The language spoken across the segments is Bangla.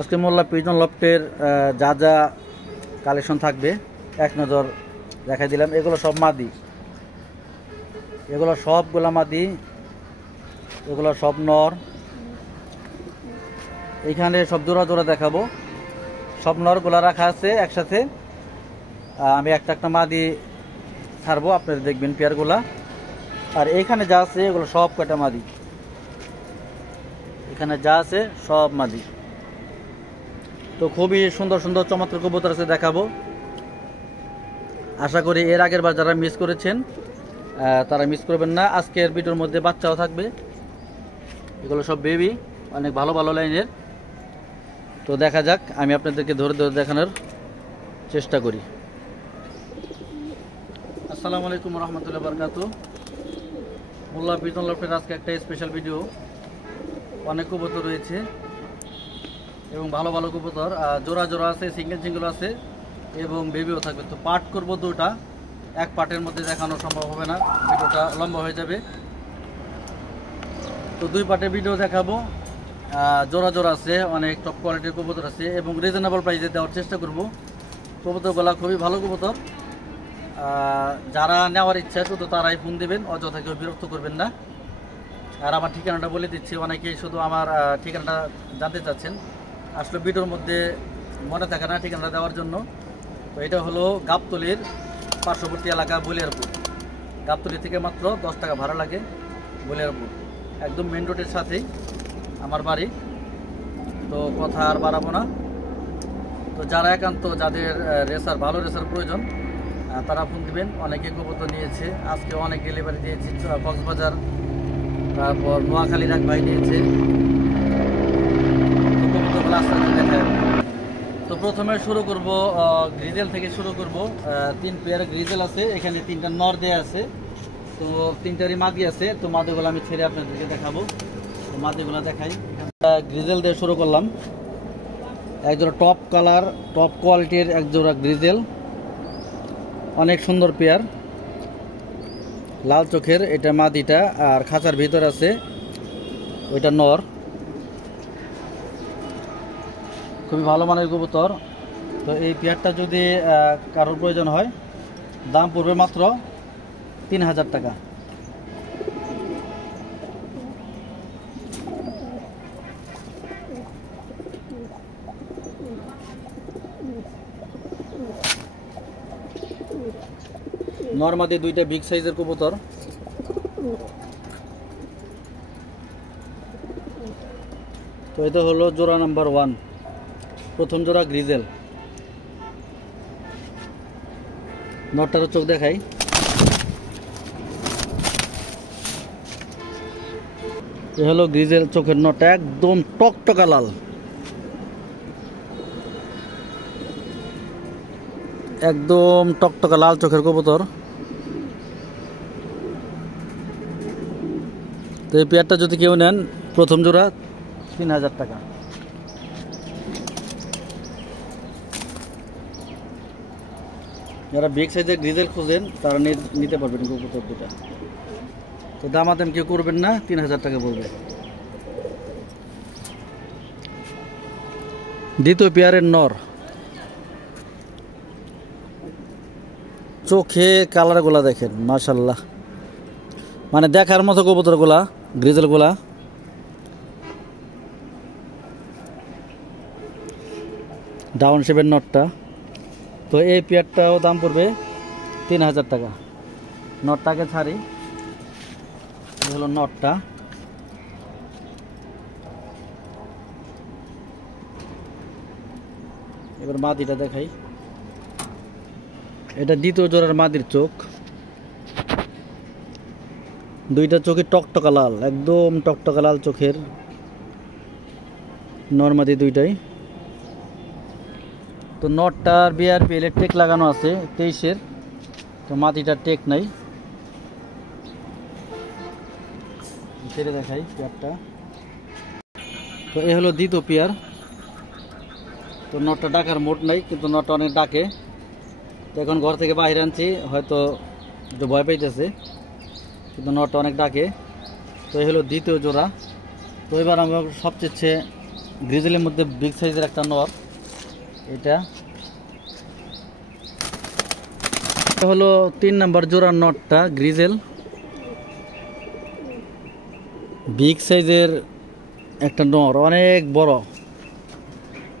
আজকে মোল্লা পিজন লফটের যা যা কালেকশন থাকবে এক নজর দেখাই দিলাম। এগুলো সব মাদি, এগুলো সবগুলা মাদি, এগুলো সব নর। এইখানে সব জোড়া জোড়া দেখাবো, সব নরগুলা রাখা আছে একসাথে। আমি একটা একটা মাদি ছাড়বো, আপনারা দেখবেন পেয়ারগুলা। আর এইখানে যা আছে এগুলো সব কটা মাদি, এখানে যা আছে সব মাদি। তো খুবই সুন্দর সুন্দর চমৎকার কবুতর আছে, দেখাবো। আশা করি এর আগের বার যারা মিস করেছেন তারা মিস করবেন না। আজকের ভিডিওর মধ্যে বাচ্চাও থাকবে, এগুলো সব বেবি, অনেক ভালো ভালো লাইনের। তো দেখা যাক, আমি আপনাদেরকে ধরে ধরে দেখানোর চেষ্টা করি। আসসালামু আলাইকুম রহমতুল্লাহ বারকাতুহু। মোল্লা পিজন লফটের আজকে একটা স্পেশাল ভিডিও। অনেক কবুতর রয়েছে এবং ভালো ভালো কবুতর, জোড়া জোড়া আছে, সিঙ্গেল সিঙ্গেল আছে এবং বেবিও থাকবে। তো পার্ট করব দুটা, এক পার্টের মধ্যে দেখানো সম্ভব হবে না, ভিডিওটা লম্বা হয়ে যাবে। তো দুই পার্টের ভিডিও দেখাবো। জোড়া জোড়া আছে, অনেক টপ কোয়ালিটির কবুতর আছে এবং রিজনেবল প্রাইসে দেওয়ার চেষ্টা করব। কবুতরগুলো খুবই ভালো কবুতর, যারা নেওয়ার ইচ্ছা শুধু তারাই ফোন দেবেন, অযথা কেউ বিরক্ত করবেন না। আর আমার ঠিকানাটা বলে দিচ্ছি, অনেকেই শুধু আমার ঠিকানাটা জানতে চাচ্ছেন, আসলে ভিডিওর মধ্যে মনে থাকে না ঠিকানাটা দেওয়ার জন্য। তো এটা হলো গাবতলীর পার্শ্ববর্তী এলাকা বলিয়ারপুর। গাবতলী থেকে মাত্র 10 টাকা ভাড়া লাগে বলিয়ারপুর, একদম মেন রোডের সাথেই আমার বাড়ি। তো কথা আর বাড়াবো না। তো যারা একান্ত যাদের রেসার, ভালো রেসার প্রয়োজন তারা ফোন দিবেন। অনেকে কবুতর নিয়েছে, আজকে অনেক ডেলিভারি দিয়েছি, কক্সবাজার, তারপর নোয়াখালীর এক ভাই নিয়েছে। তো প্রথমে শুরু করব গ্রিজেল থেকে শুরু করব। 3 পেয়ার গ্রিজেল আছে, এখানে 3টা নর দেয়া আছে। তো 3টারই মাদি আছে। তো মাদিগুলো আমি ছেড়ে আপনাদেরকে দেখাবো। তো মাদিগুলো দেখাই। গ্রিজেল দিয়ে শুরু করলাম। একজোড়া টপ কালার, টপ কোয়ালিটির একজোড়া গ্রিজেল, অনেক সুন্দর পেয়ার, লাল চোখের। এটা মাদিটা, আর খাঁচার ভিতর আছে ওইটা নর। খুবই ভালো মানের কবুতর। তো এই পেয়ারটা যদি কারোর প্রয়োজন হয়, দাম পড়বে মাত্র 3000 টাকা। নরমাদি দুইটা বিগ সাইজের কবুতর। তো এটা হলো জোড়া নাম্বার 1, প্রথম জোড়া গ্রিজেল। নটটারও চোখ দেখাই। এ হলো গ্রিজেল চোখের নটটা, একদম টকটকা লাল, একদম টকটকা লাল চোখের কবুতর। তো এই পেয়ারটা যদি কেউ নেন, প্রথম জোড়া 3000 টাকা। যারা বিগ সাইজের গ্রিজেল খুঁজেন তারা নিতে পারবেন কবুতর দুটা। তো দামাদাম কেউ করবেন না, 3000 টাকা পড়বে। দ্বিতীয় পেয়ারের নর, চোখে কালার গুলা দেখেন, মাশাল্লাহ, মানে দেখার মতো কবুতর গুলা, গ্রিজেল গুলা। ডাউন শেপের নটটা। তো এই পেয়ারটাও দাম পড়বে 3000 টাকা। নটটাকে ছাড়ি, এই হলো নটটা। এবার মাদিটা দেখাই। এটা দ্বিতীয় জোড়ার মাদির চোখ, দুইটা চোখে টকটকা লাল, একদম টকটকা লাল চোখের নরমাদি দুইটাই। তো নটটার বিআরপি টেক লাগানো আছে 23-এর। তো মাদিটার টেক নাই, ছেড়ে দেখাই পেয়ারটা। তো এ হলো দ্বিতীয় পেয়ার। তো নটটা ডাকার মোট নাই, কিন্তু নটটা অনেক ডাকে। তো এখন ঘর থেকে বাইরে আনছি, হয়তো একটু ভয় পাইতেছে, কিন্তু নটটা অনেক ডাকে। তো এই হলো দ্বিতীয় জোড়া। তো এবার আমার সবচেয়ে গ্রিজেলের মধ্যে বিগ সাইজের একটা নর। এটা হলো 3 নাম্বার জোড়ার নটটা, গ্রিজেল বিগ সাইজের একটা নর, অনেক বড়।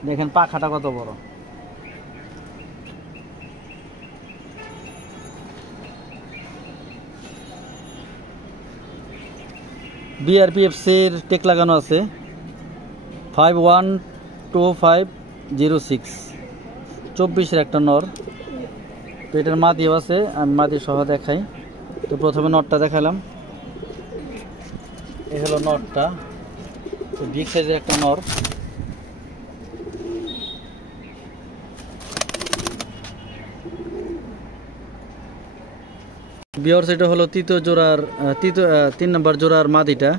দেখেন পাখাটা কত বড়। বিআরপিএফসির টেক লাগানো আছে 512506, 24-এর একটা নর। তো এটার মাদিও আছে, আমি মাদি সহ দেখাই। তো প্রথমে নটটা দেখালাম, এই হলো নটটা, তো বিগ সাইজের একটা নর। বিয়ার সেটা হলো তৃতীয় জোড়ার 3 নাম্বার জোড়ার মাদিটা।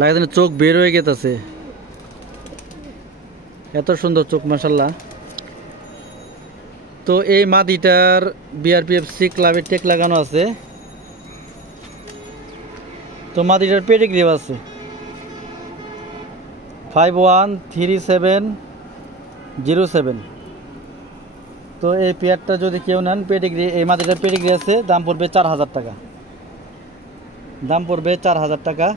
লাগে চোখ বের হয়ে গেছে, এত সুন্দর চোখ মাশাআল্লাহ। তো এই মাদিটার বিআরপিএফসি ক্লাবের টেক লাগানো আছে। তো মাদিটার পেডিগ্রি আছে 513707। তো এই পেয়ারটা যদি কেউ নেন, পেডিগ্রি, এই মাদিটার পেডিগ্রি আছে, দাম পড়বে 4000 টাকা। দাম পড়বে 4000 টাকা।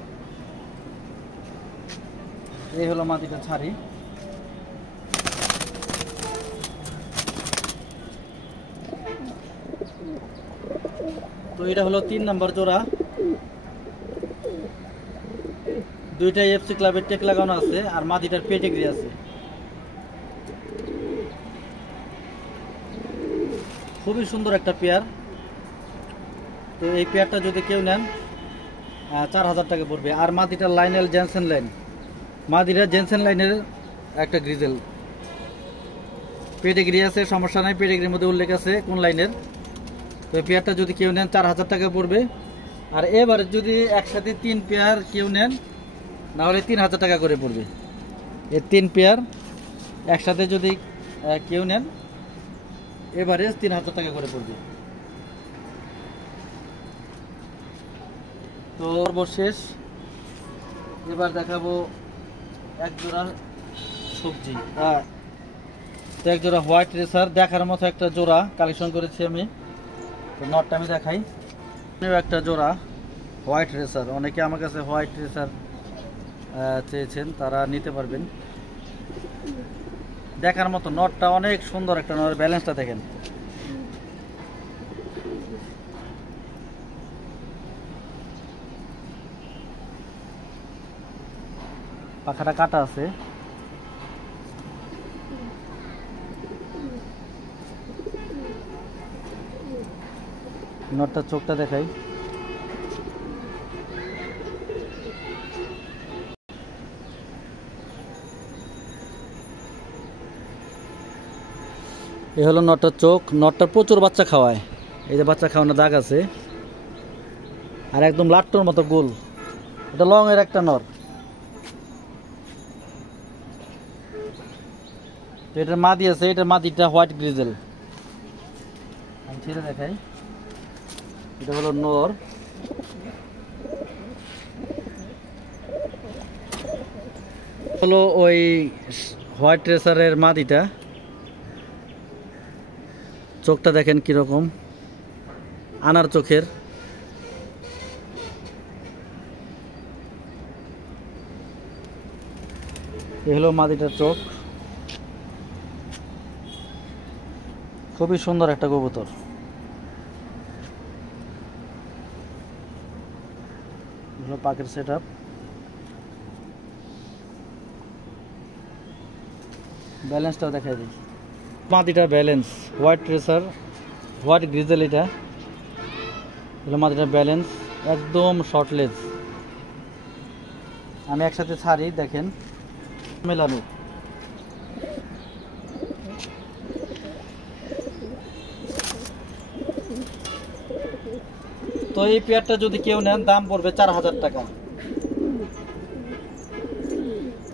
এই হলো মাদিটার ছাড়ি। তো এটা হলো 3 নাম্বার জোড়া, দুইটাই এফসি ক্লাবের টেক লাগানো আছে, আর মাদিটার পেডিগ্রি আছে। খুবই সুন্দর একটা পেয়ার। তো এই পেয়ারটা যদি কেউ নেন 4000 টাকা পড়বে। আর মাদিটার লাইনের জেনসেন লাইন, মাদিটার জেনসেন লাইনের একটা গ্রিজেল, পেডিগ্রি আছে, সমস্যা নাই, পেডিগ্রির মধ্যে উল্লেখ আছে কোন লাইনের। তো এই পেয়ারটা যদি কেউ নেন 4000 টাকা পড়বে। আর এবারে যদি একসাথে 3 পেয়ার কেউ নেন, না হলে 3000 টাকা করে পড়বে। এই 3 পেয়ার একসাথে যদি কেউ নেন, এভারেজ 3000 টাকা করে পড়বে। তো সর্বশেষ এবার দেখাবো এক জোড়া সবজি, এক জোড়া হোয়াইট রেসার, দেখার মতো একটা জোড়া কালেকশন করেছি আমি। তো নটটা আমি দেখাই। একটা জোড়া হোয়াইট রেসার, অনেকে আমার কাছে হোয়াইট রেসার চেয়েছেন, তারা নিতে পারবেন। দেখার মতো নটটা অনেক সুন্দর একটা নট, ব্যালেন্সটা দেখেন। পাখাটা কাটা আছে। নটটার চোখটা দেখাই। এই হলো নটটার চোখ। নটটার প্রচুর বাচ্চা খাওয়ায়, এই যে বাচ্চা খাওয়ানোর দাগ আছে, আর একদম লাট্টুর মতো গোল। এটা লং এর একটা নর। এটার মাদি আছে, এটার মাদিটা হোয়াইট গ্রিজেল। আমি ছেড়ে দেখাই। এটা হলো নর। হলো ওই হোয়াইট রেসারের মাদিটা। চোখটা দেখেন কিরকম, আনার চোখের। এই হলো মাদিটার চোখ। খুবই সুন্দর একটা কবুতর। পাকের সেট আপ, ব্যালেন্সটাও দেখাই দিই। মাদিটার ব্যালেন্স হোয়াইট রেসার, হোয়াইট গ্রিজেল, এটা হলো মাদিটার ব্যালেন্স, একদম শর্টলেস। আমি একসাথে ছাড়ি, দেখেন মেলানো। তো এই পেয়ারটা যদি কেউ নেন, দাম পড়বে 4000 টাকা।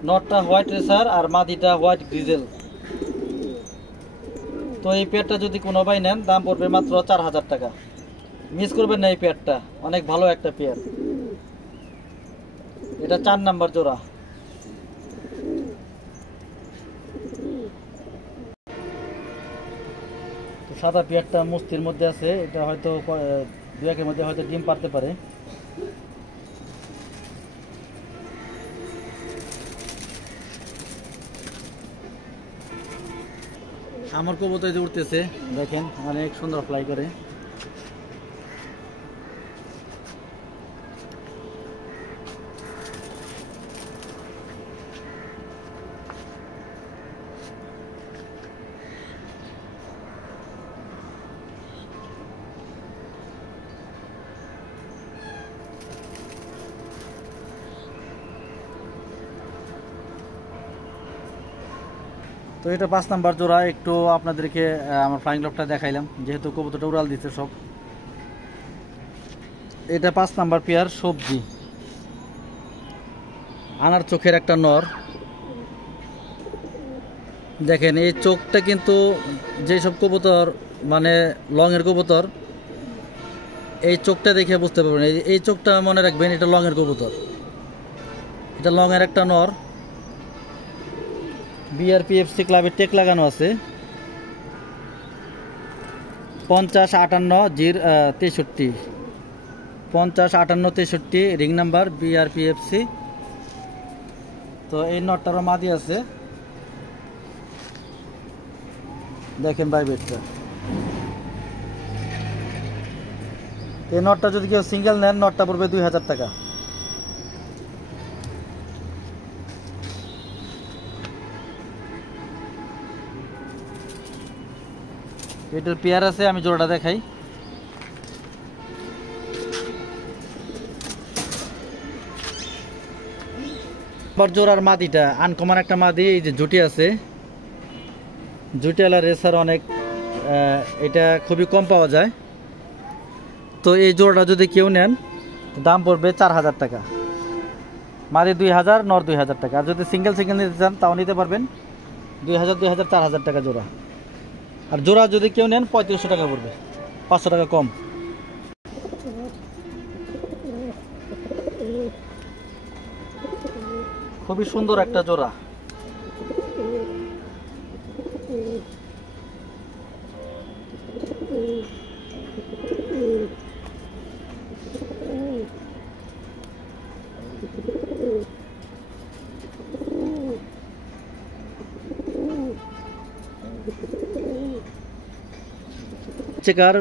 নটটা হোয়াইট রেসার আর মাদিটা হোয়াইট গ্রিজেল। তো এই পেয়ারটা যদি কোনো ভাই নেন, দাম পড়বে মাত্র 4000 টাকা। মিস করবেন না এই পেয়ারটা, অনেক ভালো একটা পেয়ার। এটা 4 নাম্বার জোড়া। সাদা পেয়ারটা মস্তির মধ্যে আছে, এটা হয়তো 2-1 মধ্যে হয়তো ডিম পারতে পারে। আমার কবুতর যে উঠতেছে দেখেন, অনেক সুন্দর ফ্লাই করে। তো এটা 5 নাম্বার জোড়া, একটু আপনাদেরকে আমার ফ্লাইং লবটা দেখাইলাম, যেহেতু কবুতরটা উড়াল দিচ্ছে সব। এটা 5 নাম্বার পেয়ার সবজি, আনার চোখের একটা নর। দেখেন এই চোখটা কিন্তু যেসব কবুতর মানে লংয়ের কবুতর, এই চোখটা দেখে বুঝতে পারবেন। এই চোখটা মনে রাখবেন, এটা লংয়ের কবুতর, এটা লংয়ের একটা নর। বিআরপিএফসি ক্লাবের টেক লাগানো আছে, 5058-63, 5058-63 রিং নাম্বার বিআরপিএফসি। তো এই নটটারও মাদি আছে, দেখেন বাইবেটটা। এই নটটা যদি কেউ সিঙ্গেল নেন, নটটা পড়বে 2000 টাকা। এটার পেয়ার আছে, আমি জোড়াটা দেখাই। জোড়ার মাদিটা আনকমন একটা মাদি, এই যে জুটি আছে, জুটিওয়ালা রেসার অনেক, এটা খুবই কম পাওয়া যায়। তো এই জোড়াটা যদি কেউ নেন, দাম পড়বে 4000 টাকা। মাদি 2000, নর 2000 টাকা। আর যদি সিঙ্গেল নিতে চান তাও নিতে পারবেন, 2000, 2000, 4000 টাকা জোড়া। আর জোড়া যদি কেউ নেন 3500 টাকা পড়বে, 500 টাকা কম। খুবই সুন্দর একটা জোড়া। চেকার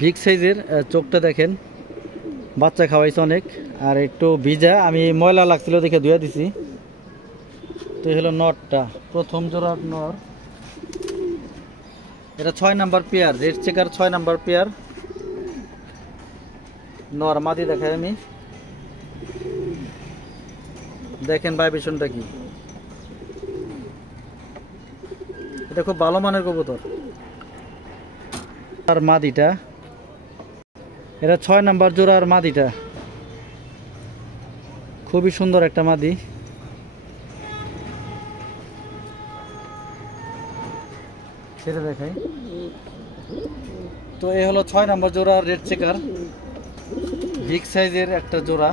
বিগ সাইজের, চোখটা দেখেন, বাচ্চা খাওয়াইছে অনেক। আর একটু ভিজা, আমি ময়লা লাগছিল দেখে ধুয়ে দিছি। তো এই হলো নটটা, প্রথম জোড়ার নর। এটা 6 number pair, red checker 6 number pair নর। মাদি দেখাই আমি, দেখেন ভাইব্রেশনটা কি। এটা খুব ভালো মানের কবুতর। আর মাদিটা, এটা 6 নাম্বার জোড়ার মাদিটা, খুবই সুন্দর একটা মাদি। সেটা দেখাই। তো এই হলো 6 নাম্বার জোড়া রেড চেকার, বিগ সাইজের একটা জোড়া।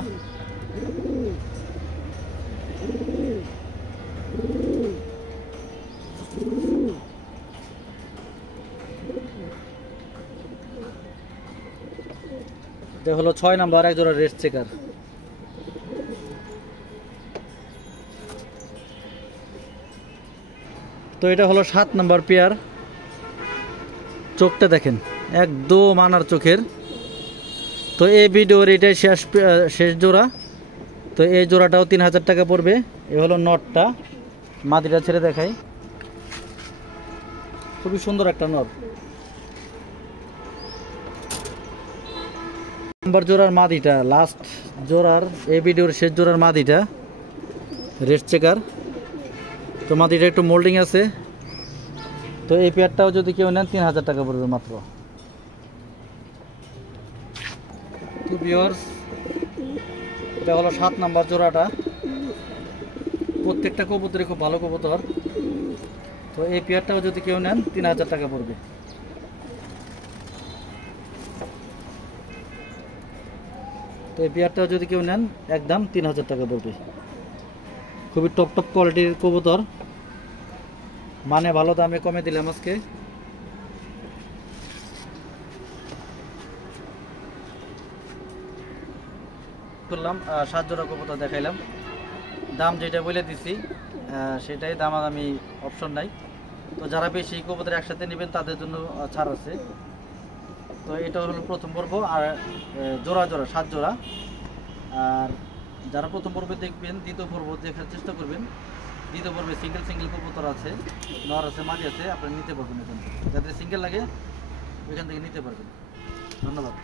এটা হলো 6 নাম্বার এক জোড়া রেড চেকার। তো এটা হলো 7 নাম্বার পেয়ার, চোখটা দেখেন একদম আনার চোখের। তো এই ভিডিওর এটাই শেষ জোড়া। তো এই জোড়াটাও 3000 টাকা পড়বে। এ হলো নটটা, মাদিটা ছেড়ে দেখাই, খুবই সুন্দর একটা নট। নাম্বার জোড়ার মাদিটা, লাস্ট জোড়ার, এই ভিডিওর শেষ জোড়ার মাদিটা রেড চেকার। তো মাদিটা একটু মোল্ডিং আছে। তো এই পেয়ারটাও যদি কেউ নেন 3000 টাকা পড়বে মাত্র। তো ভিউয়ার্স, এটা হলো 7 নাম্বার জোড়াটা, প্রত্যেকটা কবুতরই খুব ভালো কবুতর। তো এই পেয়ারটাও যদি কেউ নেন 3000 টাকা পড়বে। তো এই পেয়ারটাও যদি কেউ নেন একদম 3000 টাকা পড়বে। খুবই টপ কোয়ালিটির কবুতর, মানে ভালো দামে কমে দিলাম আজকে। করলাম, 7 জোড়া কবুতর দেখাইলাম। দাম যেটা বলে দিছি সেটাই দাম, আর আমি অপশন নাই। তো যারা বেশি কবুতর একসাথে নেবেন তাদের জন্য ছাড় আছে। তো এটা হলো প্রথম পর্ব, আর জোড়া জোড়া 7 জোড়া। আর যারা প্রথম পর্বে দেখবেন, দ্বিতীয় পর্ব দেখার চেষ্টা করবেন। দ্বিতীয় পর্বে সিঙ্গেল সিঙ্গেল কবুতর আছে, নর আছে, মাদি আছে, আপনারা নিতে পারবেন। এখান থেকে যাদের সিঙ্গেল লাগে ওইখান থেকে নিতে পারবেন। ধন্যবাদ।